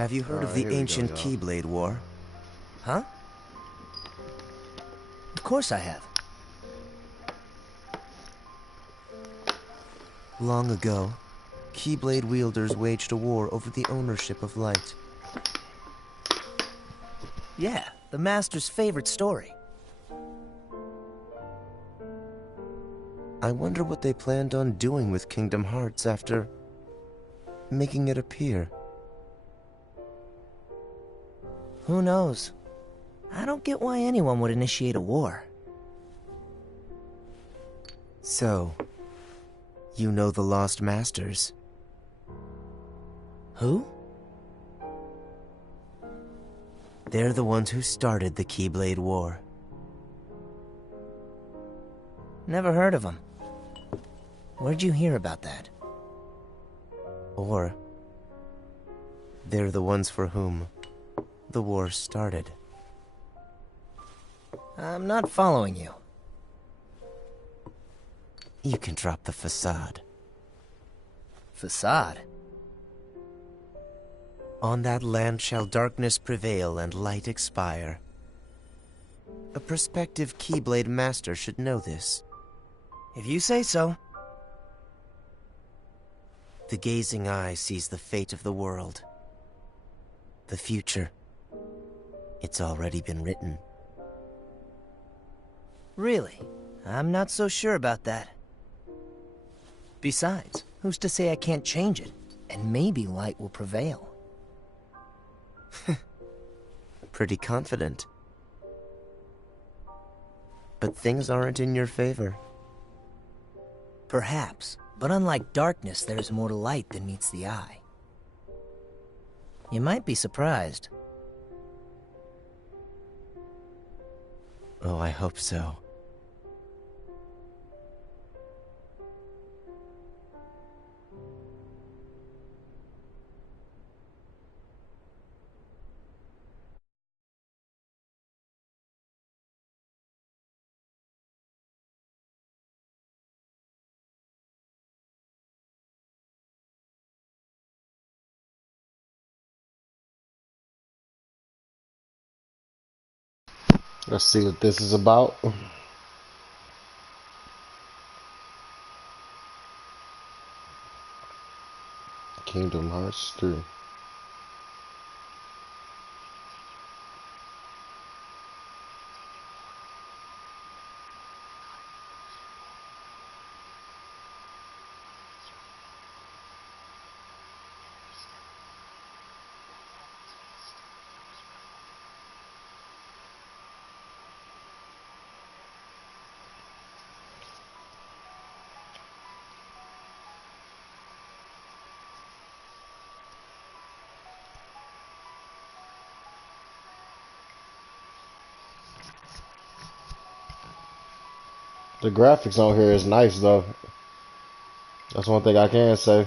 Have you heard of the Here we go, ancient y'all. Keyblade War? Huh? Of course I have. Long ago, Keyblade wielders waged a war over the ownership of light. Yeah, the Master's favorite story. I wonder what they planned on doing with Kingdom Hearts after making it appear. Who knows? I don't get why anyone would initiate a war. So, you know the Lost Masters? Who? They're the ones who started the Keyblade War. Never heard of them. Where'd you hear about that? Or, they're the ones for whom the war started. I'm not following you. You can drop the facade. Facade? On that land shall darkness prevail and light expire. A prospective Keyblade Master should know this. If you say so. The gazing eye sees the fate of the world. The future. It's already been written. Really? I'm not so sure about that. Besides, who's to say I can't change it? And maybe light will prevail. Pretty confident. But things aren't in your favor. Perhaps, but unlike darkness, there's more to light than meets the eye. You might be surprised. Oh, I hope so. Let's see what this is about. Kingdomhearts 3. The graphics on here is nice though. That's one thing I can say.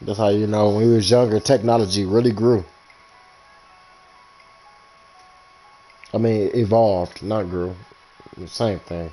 That's how you know when we was younger, technology really grew. I mean, evolved, not grew. The same thing.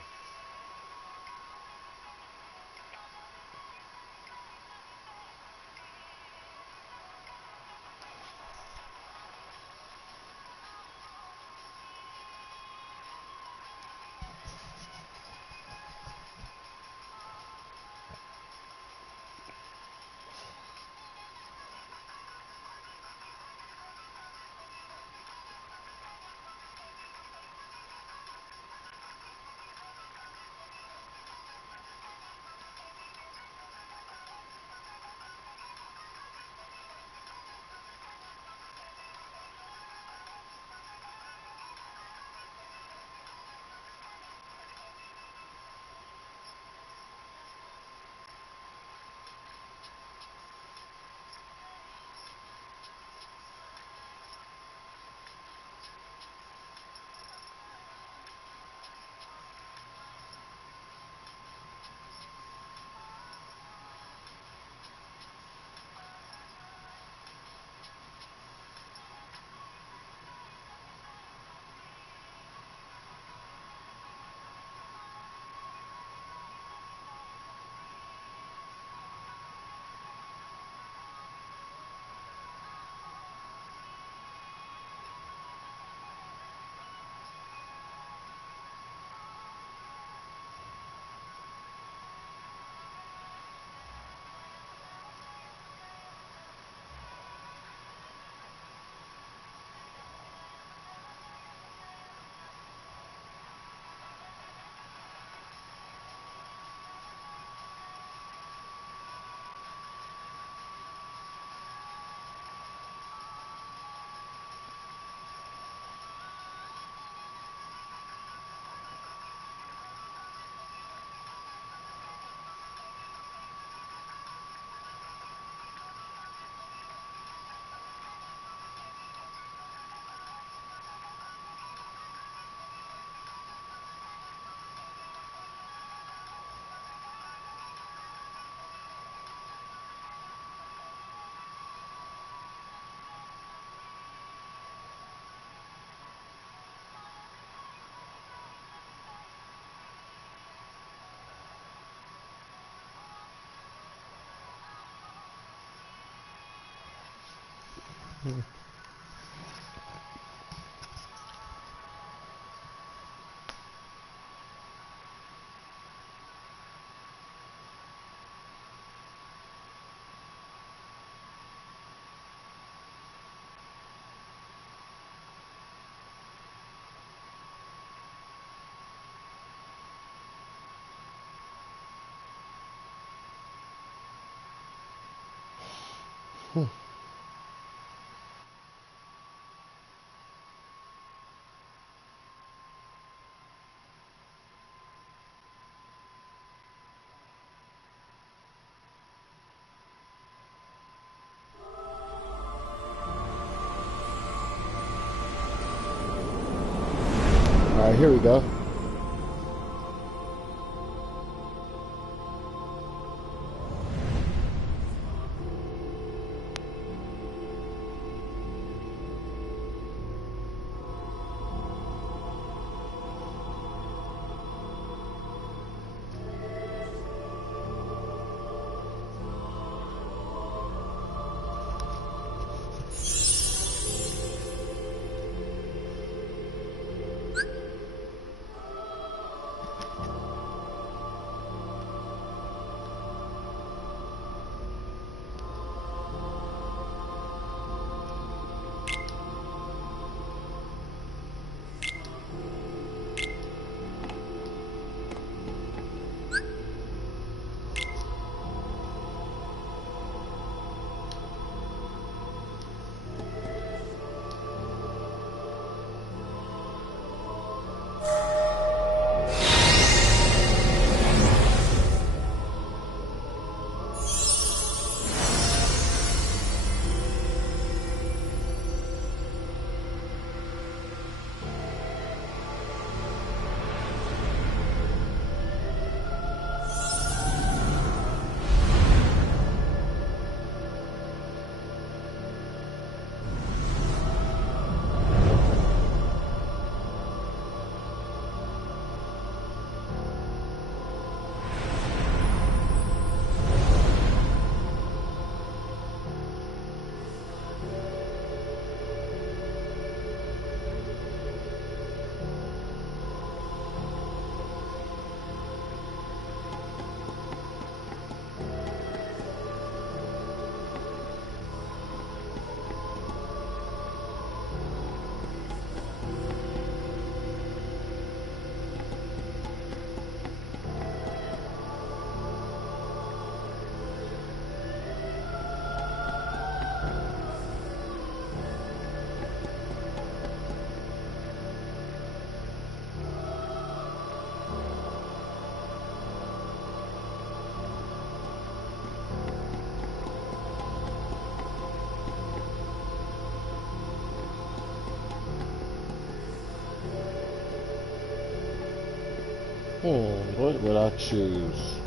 All right, here we go. What would I choose?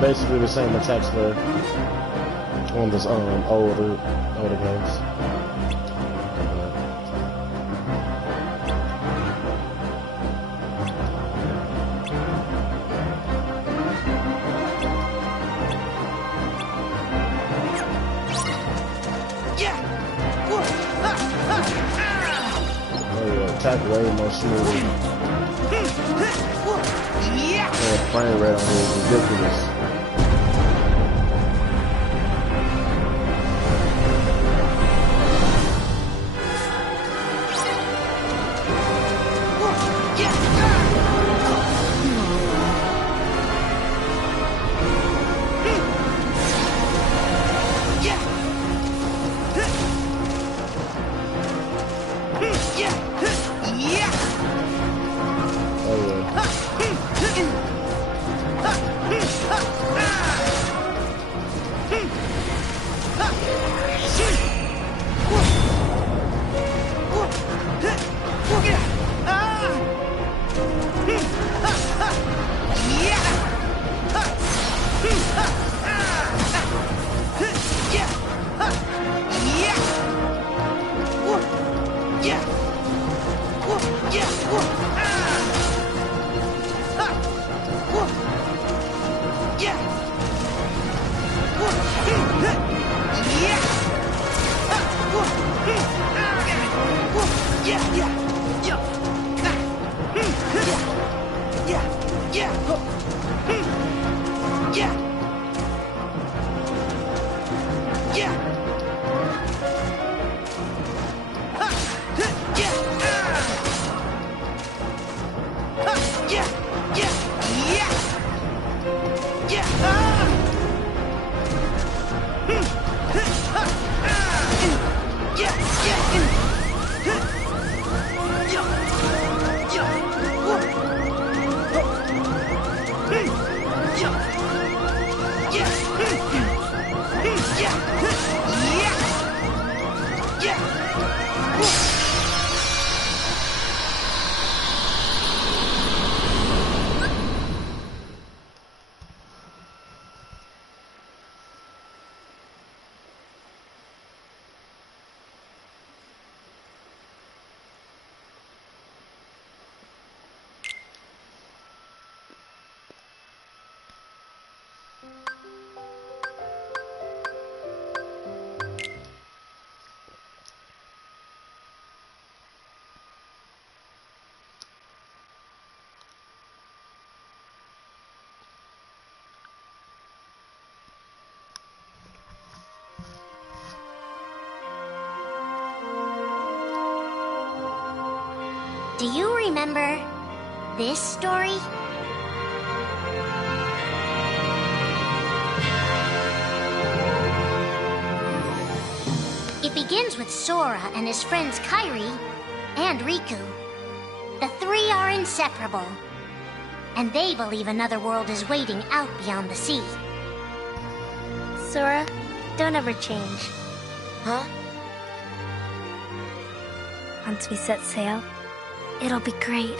Basically the same attacks for on this older games. Attack way more smooth. The frame rate on here is ridiculous. Do you remember this story? It begins with Sora and his friends Kairi and Riku. The three are inseparable, and they believe another world is waiting out beyond the sea. Sora, don't ever change. Huh? Once we set sail, it'll be great.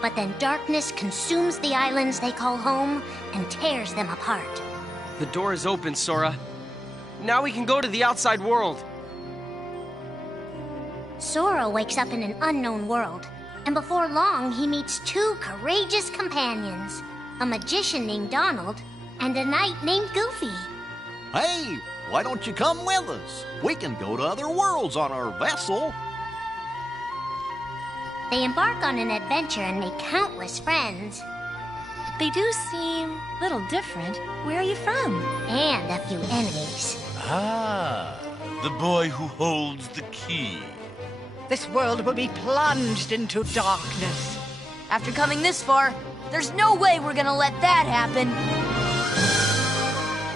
But then darkness consumes the islands they call home and tears them apart. The door is open, Sora. Now we can go to the outside world. Sora wakes up in an unknown world, and before long he meets two courageous companions, a magician named Donald and a knight named Goofy. Hey, why don't you come with us? We can go to other worlds on our vessel. They embark on an adventure and make countless friends. They do seem a little different. Where are you from? And a few enemies. Ah, the boy who holds the key. This world will be plunged into darkness. After coming this far, there's no way we're gonna let that happen.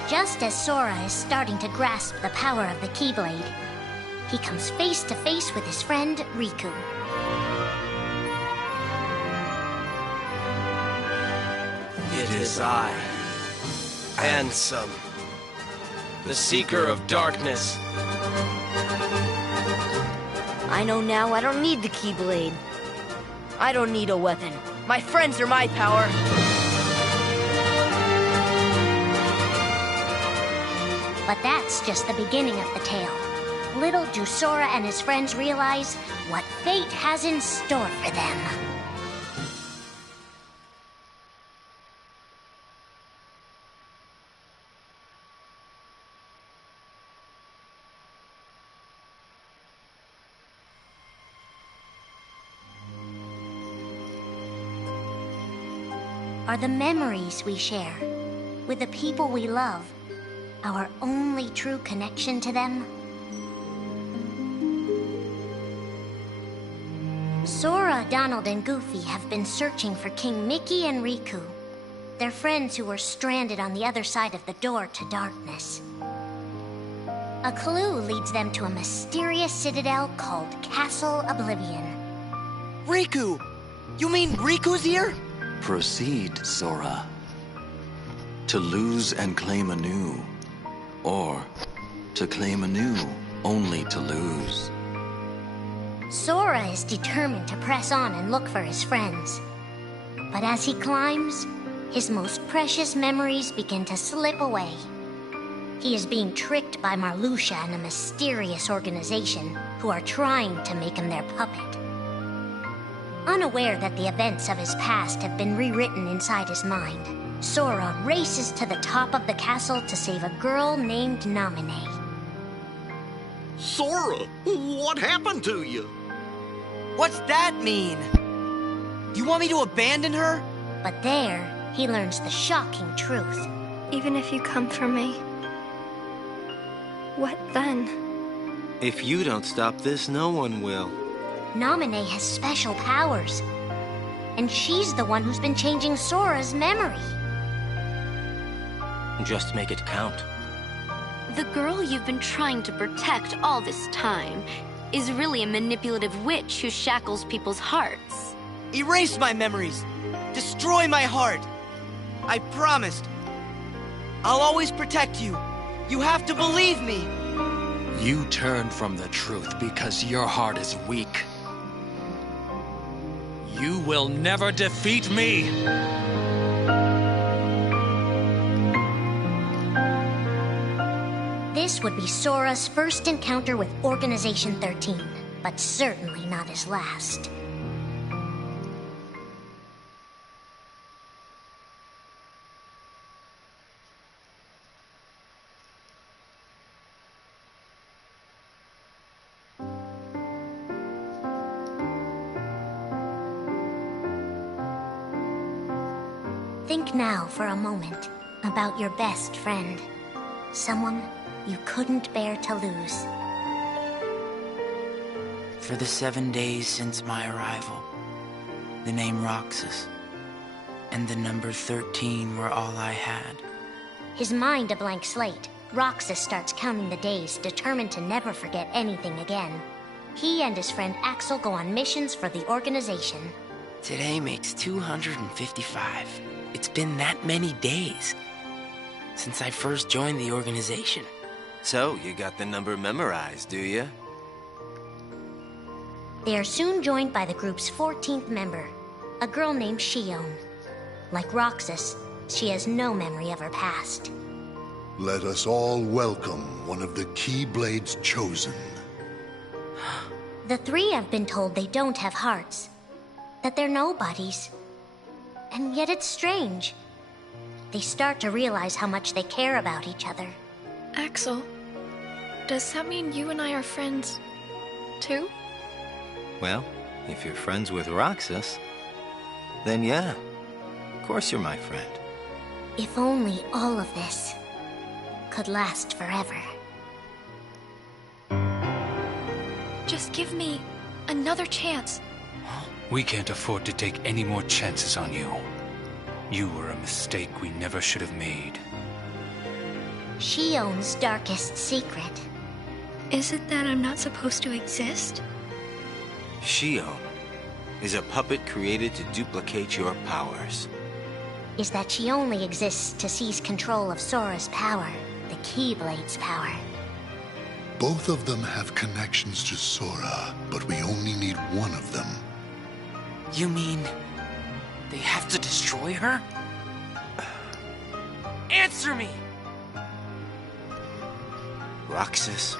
Just as Sora is starting to grasp the power of the Keyblade, he comes face to face with his friend Riku. It is I, Ansem, the Seeker of Darkness. I know now I don't need the Keyblade. I don't need a weapon. My friends are my power. But that's just the beginning of the tale. Little do Sora and his friends realize what fate has in store for them. Are the memories we share with the people we love our only true connection to them? Sora, Donald, and Goofy have been searching for King Mickey and Riku, their friends who were stranded on the other side of the door to darkness. A clue leads them to a mysterious citadel called Castle Oblivion. Riku! You mean Riku's here? Proceed, Sora. To lose and claim anew, or to claim anew only to lose. Sora is determined to press on and look for his friends. But as he climbs, his most precious memories begin to slip away. He is being tricked by Marluxia and a mysterious organization who are trying to make him their puppet. Unaware that the events of his past have been rewritten inside his mind, Sora races to the top of the castle to save a girl named Naminé. Sora, what happened to you? What's that mean? You want me to abandon her? But there, he learns the shocking truth. Even if you come for me, what then? If you don't stop this, no one will. Naminé has special powers, and she's the one who's been changing Sora's memory. Just make it count. The girl you've been trying to protect all this time is really a manipulative witch who shackles people's hearts. Erase my memories! Destroy my heart! I promised! I'll always protect you! You have to believe me! You turn from the truth because your heart is weak. You will never defeat me! This would be Sora's first encounter with Organization 13, but certainly not his last. Think now for a moment about your best friend, someone you couldn't bear to lose. For the 7 days since my arrival, the name Roxas and the number 13 were all I had. His mind a blank slate, Roxas starts counting the days, determined to never forget anything again. He and his friend Axel go on missions for the organization. Today makes 255. It's been that many days since I first joined the organization. So, you got the number memorized, do you? They are soon joined by the group's 14th member, a girl named Xion. Like Roxas, she has no memory of her past. Let us all welcome one of the Keyblades chosen. The three have been told they don't have hearts, that they're nobodies. And yet it's strange. They start to realize how much they care about each other. Axel, does that mean you and I are friends, too? Well, if you're friends with Roxas, then yeah, of course you're my friend. If only all of this could last forever. Just give me another chance. We can't afford to take any more chances on you. You were a mistake we never should have made. Xion's darkest secret. Is it that I'm not supposed to exist? Xion is a puppet created to duplicate your powers. Is that she only exists to seize control of Sora's power, the Keyblade's power. Both of them have connections to Sora, but we only need one of them. You mean they have to destroy her? Answer me! Roxas,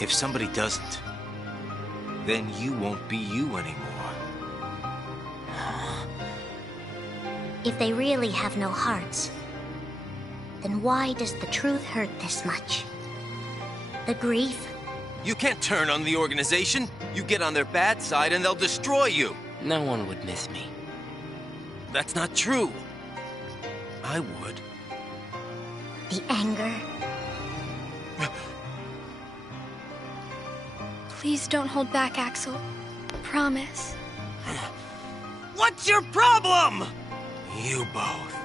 if somebody doesn't, then you won't be you anymore. If they really have no hearts, then why does the truth hurt this much? The grief? You can't turn on the organization. You get on their bad side and they'll destroy you. No one would miss me. That's not true. I would. The anger? Please don't hold back, Axel. Promise. What's your problem? You both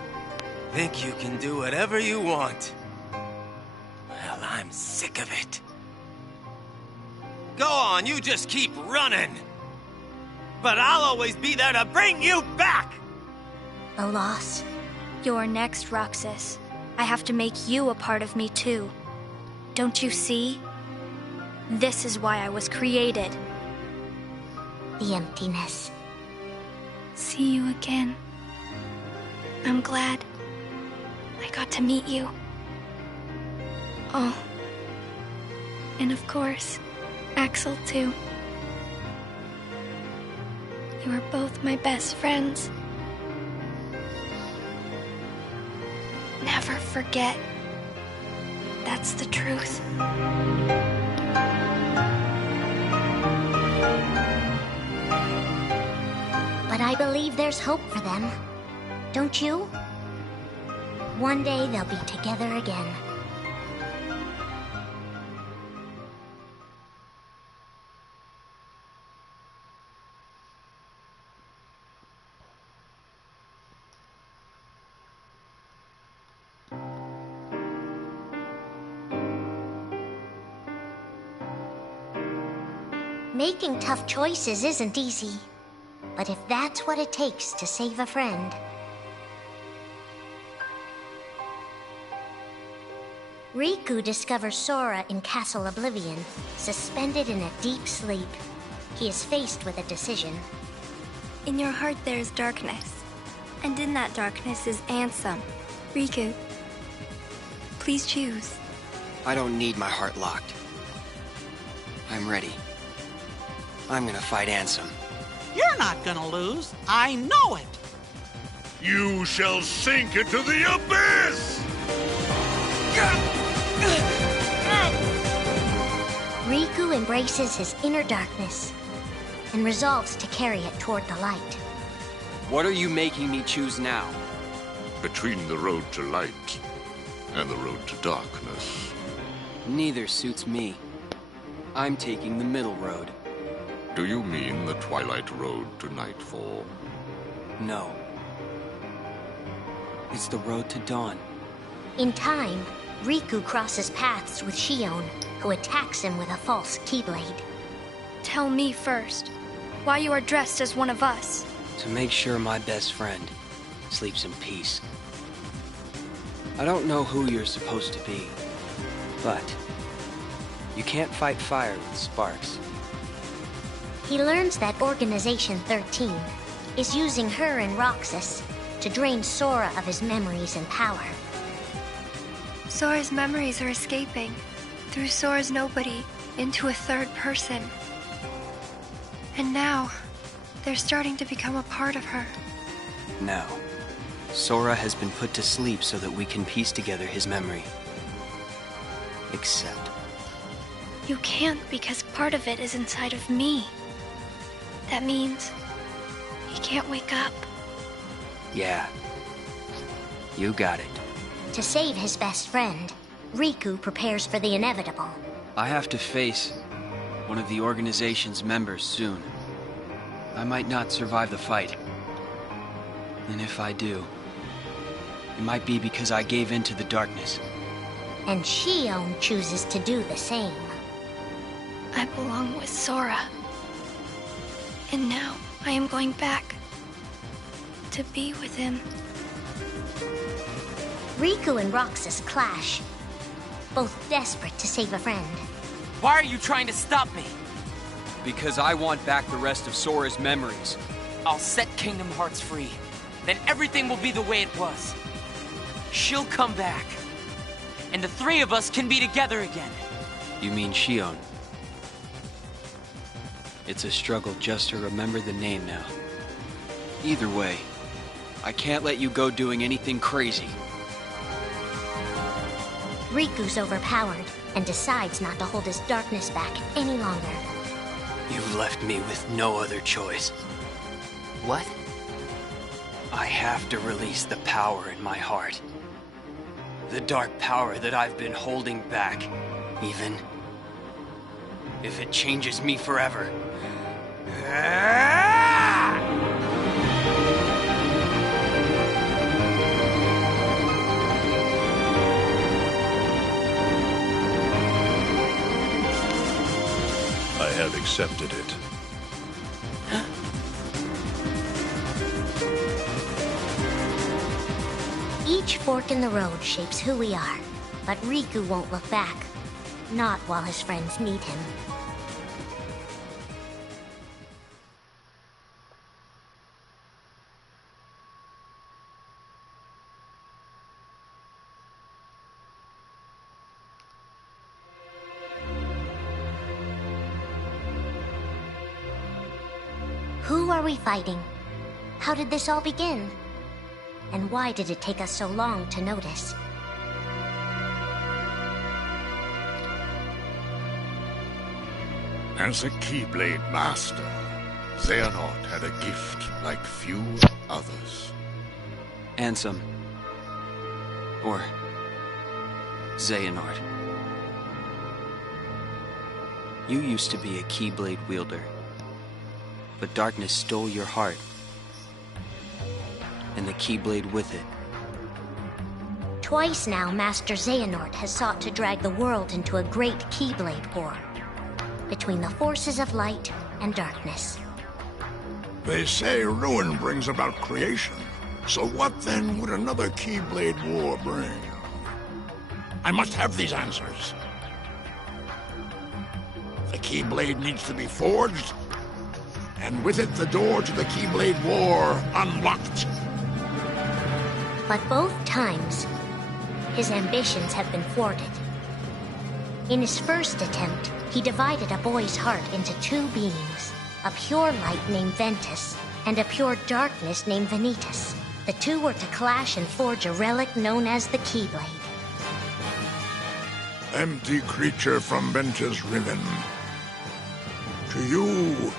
think you can do whatever you want. Well, I'm sick of it. Go on, you just keep running. But I'll always be there to bring you back! The loss? You're next, Roxas. I have to make you a part of me, too. Don't you see? This is why I was created. The emptiness. See you again. I'm glad I got to meet you. Oh. And of course, Axel, too. You are both my best friends. Never forget. That's the truth. But I believe there's hope for them. Don't you? One day they'll be together again. Making tough choices isn't easy. But if that's what it takes to save a friend... Riku discovers Sora in Castle Oblivion, suspended in a deep sleep. He is faced with a decision. In your heart there is darkness. And in that darkness is Ansem. Riku, please choose. I don't need my heart locked. I'm ready. I'm gonna fight Ansem. You're not gonna lose. I know it. You shall sink into the abyss! Riku embraces his inner darkness and resolves to carry it toward the light. What are you making me choose now? Between the road to light and the road to darkness. Neither suits me. I'm taking the middle road. Do you mean the twilight road to nightfall? No. It's the road to dawn. In time, Riku crosses paths with Shion, who attacks him with a false Keyblade. Tell me first, why you are dressed as one of us. To make sure my best friend sleeps in peace. I don't know who you're supposed to be, but you can't fight fire with sparks. He learns that Organization 13 is using her and Roxas to drain Sora of his memories and power. Sora's memories are escaping through Sora's nobody into a third person. And now, they're starting to become a part of her. No. Sora has been put to sleep so that we can piece together his memory. Except... You can't because part of it is inside of me. That means he can't wake up. Yeah. You got it. To save his best friend, Riku prepares for the inevitable. I have to face one of the organization's members soon. I might not survive the fight. And if I do, it might be because I gave in to the darkness. And Shion chooses to do the same. I belong with Sora. And now I am going back to be with him. Riku and Roxas clash, both desperate to save a friend. Why are you trying to stop me? Because I want back the rest of Sora's memories. I'll set Kingdom Hearts free. Then everything will be the way it was. She'll come back. and the three of us can be together again. You mean Shion? It's a struggle just to remember the name now. Either way, I can't let you go doing anything crazy. Riku's overpowered and decides not to hold his darkness back any longer. You've left me with no other choice. What? I have to release the power in my heart. The dark power that I've been holding back, even if it changes me forever. I have accepted it. Each fork in the road shapes who we are, but Riku won't look back. Not while his friends need him. Who are we fighting? How did this all begin? And why did it take us so long to notice? As a Keyblade Master, Xehanort had a gift like few others. Ansem. Or Xehanort. You used to be a Keyblade wielder, but darkness stole your heart, and the Keyblade with it. Twice now, Master Xehanort has sought to drag the world into a great Keyblade war between the forces of light and darkness. They say ruin brings about creation. So what then would another Keyblade war bring? I must have these answers. The Keyblade needs to be forged, and with it the door to the Keyblade war unlocked. But both times, his ambitions have been thwarted. In his first attempt, he divided a boy's heart into two beings, a pure light named Ventus, and a pure darkness named Vanitas. The two were to clash and forge a relic known as the Keyblade. Empty creature from Ventus Riven. To you,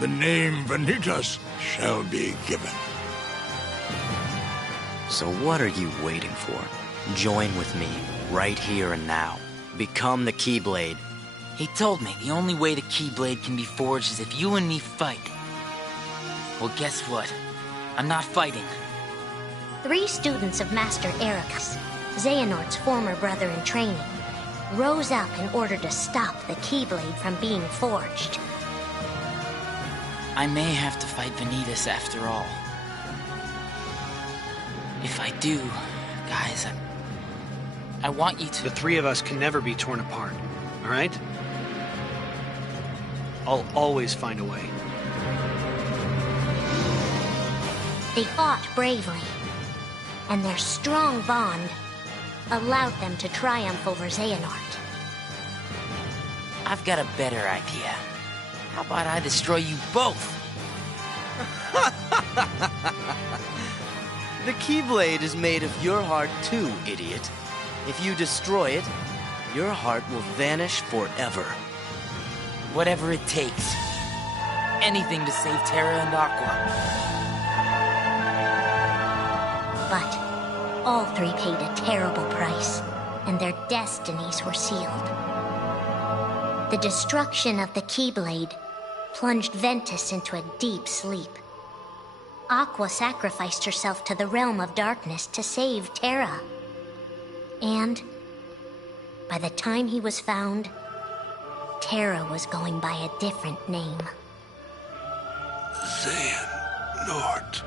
the name Vanitas shall be given. So what are you waiting for? Join with me, right here and now. Become the Keyblade. He told me the only way the Keyblade can be forged is if you and me fight. Well, guess what? I'm not fighting. 3 students of Master Ericus, Xehanort's former brother in training, rose up in order to stop the Keyblade from being forged. I may have to fight Vanitas after all. If I do, guys, I want you to... The 3 of us can never be torn apart, all right? I'll always find a way. They fought bravely, and their strong bond allowed them to triumph over Xehanort. I've got a better idea. How about I destroy you both? The Keyblade is made of your heart too, idiot. If you destroy it, your heart will vanish forever. Whatever it takes. Anything to save Terra and Aqua. But all 3 paid a terrible price, and their destinies were sealed. The destruction of the Keyblade plunged Ventus into a deep sleep. Aqua sacrificed herself to the realm of darkness to save Terra. And by the time he was found, Terra was going by a different name. Xehanort.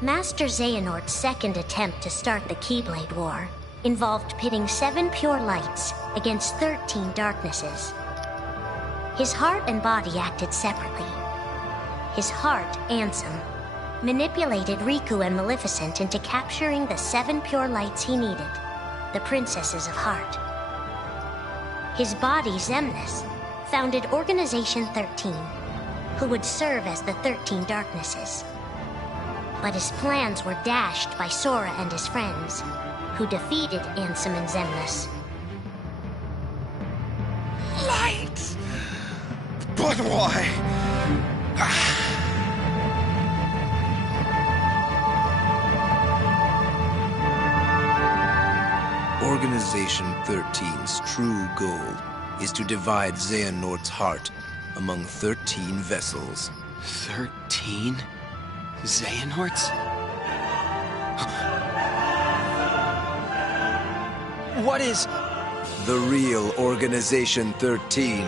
Master Xehanort's second attempt to start the Keyblade War involved pitting 7 pure lights against 13 darknesses. His heart and body acted separately. His heart, Ansem, manipulated Riku and Maleficent into capturing the 7 pure lights he needed, the Princesses of Heart. His body, Xemnas, founded Organization 13, who would serve as the 13 Darknesses. But his plans were dashed by Sora and his friends, who defeated Ansem and Xemnas. Light! But why? Organization 13's true goal is to divide Xehanort's heart among 13 vessels. 13? Xehanorts? What is... The real Organization 13.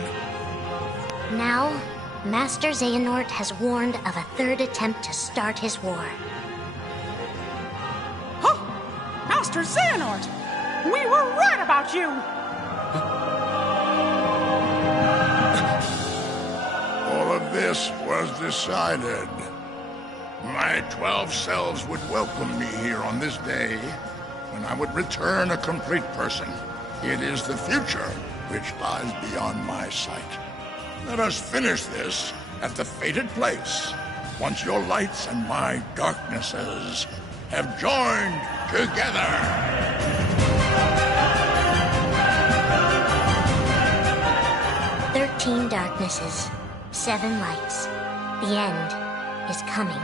Now, Master Xehanort has warned of a 3rd attempt to start his war. Huh! Master Xehanort! We were right about you! All of this was decided. My 12 selves would welcome me here on this day, when I would return a complete person. It is the future which lies beyond my sight. Let us finish this at the fated place, once your lights and my darknesses have joined together. 13 darknesses, 7 lights. The end is coming.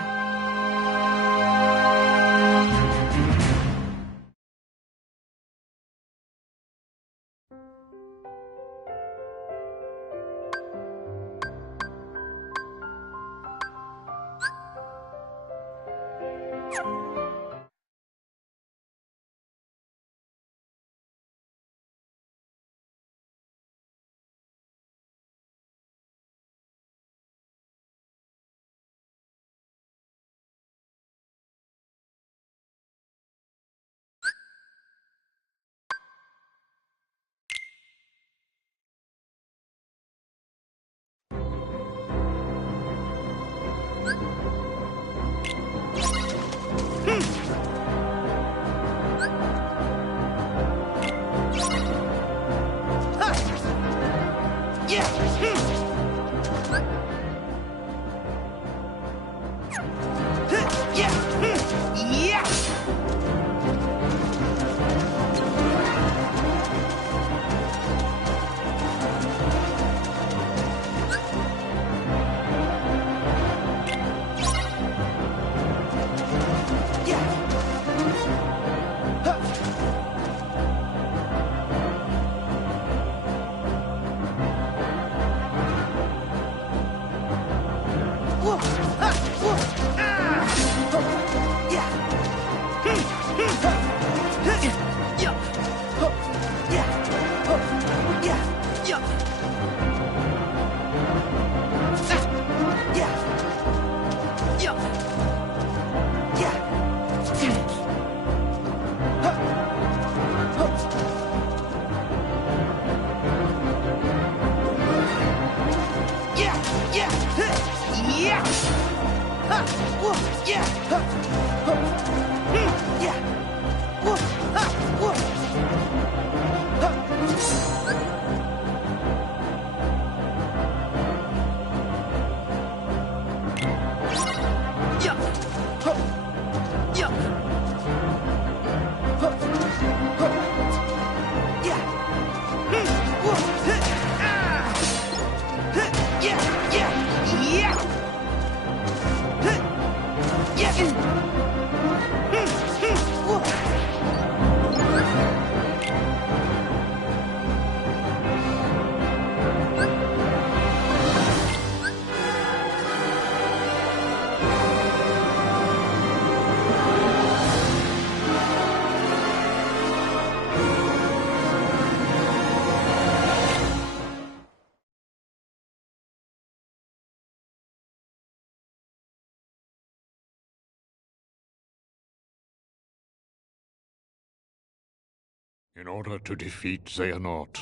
In order to defeat Xehanort,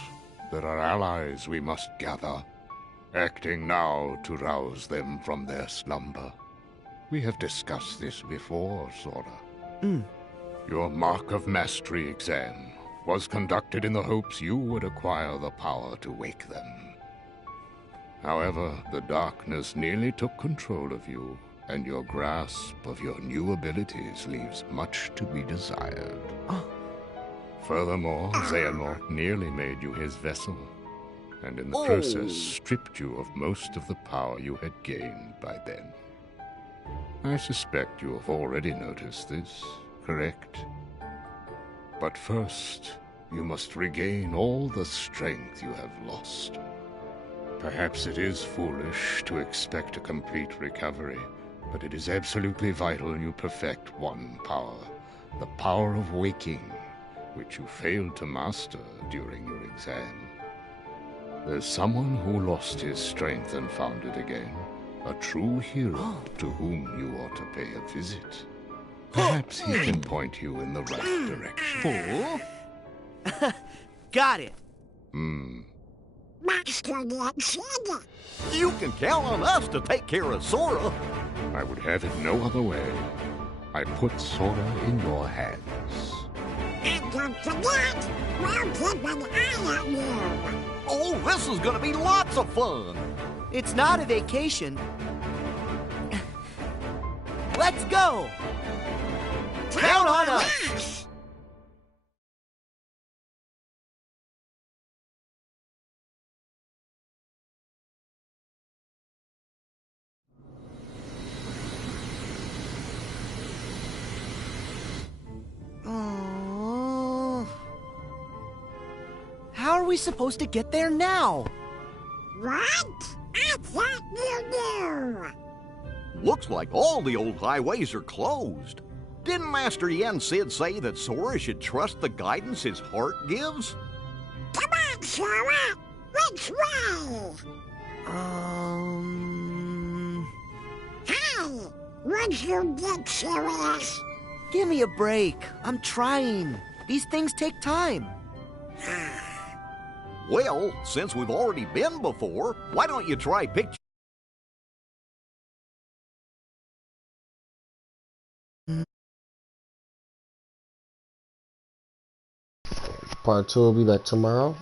there are allies we must gather, acting now to rouse them from their slumber. We have discussed this before, Sora. Mm. Your Mark of Mastery exam was conducted in the hopes you would acquire the power to wake them. However, the darkness nearly took control of you, and your grasp of your new abilities leaves much to be desired. Furthermore, Xehanort nearly made you his vessel, and in the process stripped you of most of the power you had gained by then. I suspect you have already noticed this, correct? But first, you must regain all the strength you have lost. Perhaps it is foolish to expect a complete recovery, but it is absolutely vital you perfect one power, the power of waking, which you failed to master during your exam. There's someone who lost his strength and found it again, a true hero to whom you ought to pay a visit. Perhaps he can point you in the right direction. Got it. You can count on us to take care of Sora. I would have it no other way. I put Sora in your hands. And don't forget, we'll keep an eye on you. Oh, this is gonna be lots of fun. It's not a vacation. Let's go! Count on us! How are we supposed to get there now? What? I thought you knew. Looks like all the old highways are closed. Didn't Master Yen Sid say that Sora should trust the guidance his heart gives? Come on, Sora. Which way? Hey, would you get serious? Give me a break. I'm trying. These things take time. Well, since we've already been before, why don't you try picture? Part 2 will be back tomorrow.